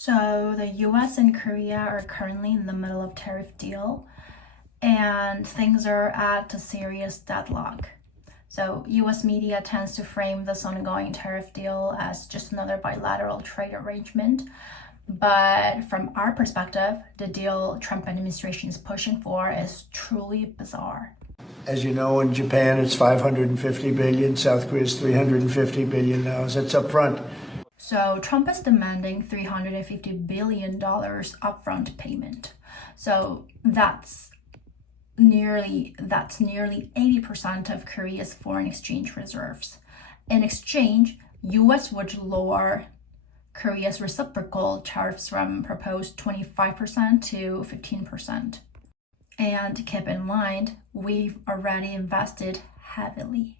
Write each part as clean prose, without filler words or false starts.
So the US and Korea are currently in the middle of tariff deal, and things are at a serious deadlock. So US media tends to frame this ongoing tariff deal as just another bilateral trade arrangement. But from our perspective, the deal Trump administration is pushing for is truly bizarre. As you know, in Japan, it's 550 billion. South Korea is 350 billion now. That's up front. So Trump is demanding $350 billion upfront payment. So that's nearly 80% of Korea's foreign exchange reserves. In exchange, US would lower Korea's reciprocal tariffs from proposed 25% to 15%. And keep in mind, we've already invested heavily.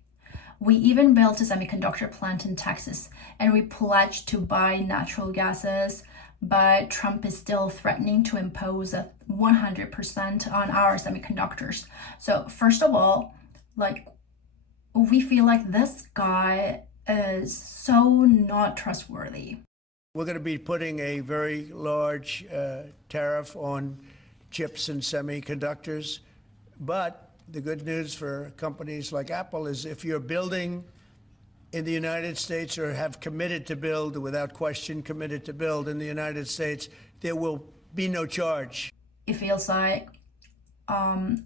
We even built a semiconductor plant in Texas, and we pledged to buy natural gases, but Trump is still threatening to impose a 100% on our semiconductors. So first of all, we feel like this guy is so not trustworthy. We're going to be putting a very large tariff on chips and semiconductors, but the good news for companies like Apple is if you're building in the United States or have committed to build, without question committed to build in the United States, there will be no charge. It feels like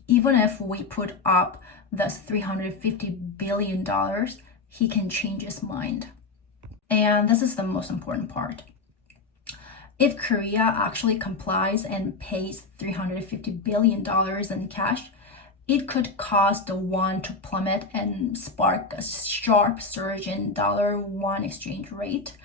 even if we put up this $350 billion, he can change his mind. And this is the most important part. If Korea actually complies and pays $350 billion in cash, it could cause the won to plummet and spark a sharp surge in dollar-won exchange rate.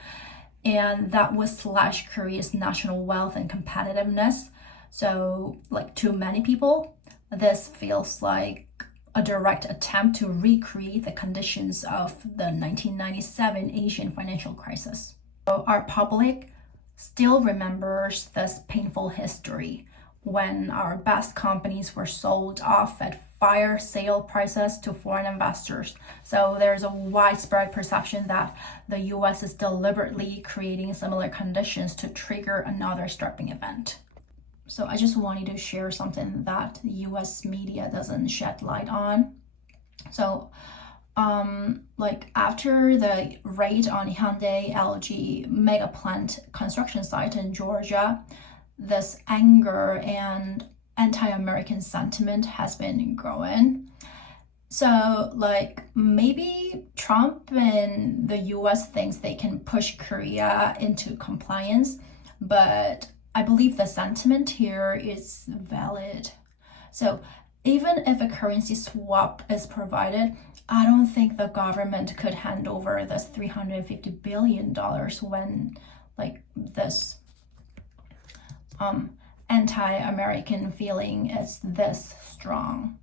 And that would slash Korea's national wealth and competitiveness. So, to many people, this feels like a direct attempt to recreate the conditions of the 1997 Asian financial crisis. So our public still remembers this painful history when our best companies were sold off at fire sale prices to foreign investors. So there's a widespread perception that the US is deliberately creating similar conditions to trigger another stripping event. So I just wanted to share something that US media doesn't shed light on. So after the raid on Hyundai LG mega plant construction site in Georgia, this anger and anti-American sentiment has been growing. So maybe Trump and the US thinks they can push Korea into compliance, but I believe the sentiment here is valid. So even if a currency swap is provided, I don't think the government could hand over this $350 billion when this anti-American feeling is this strong.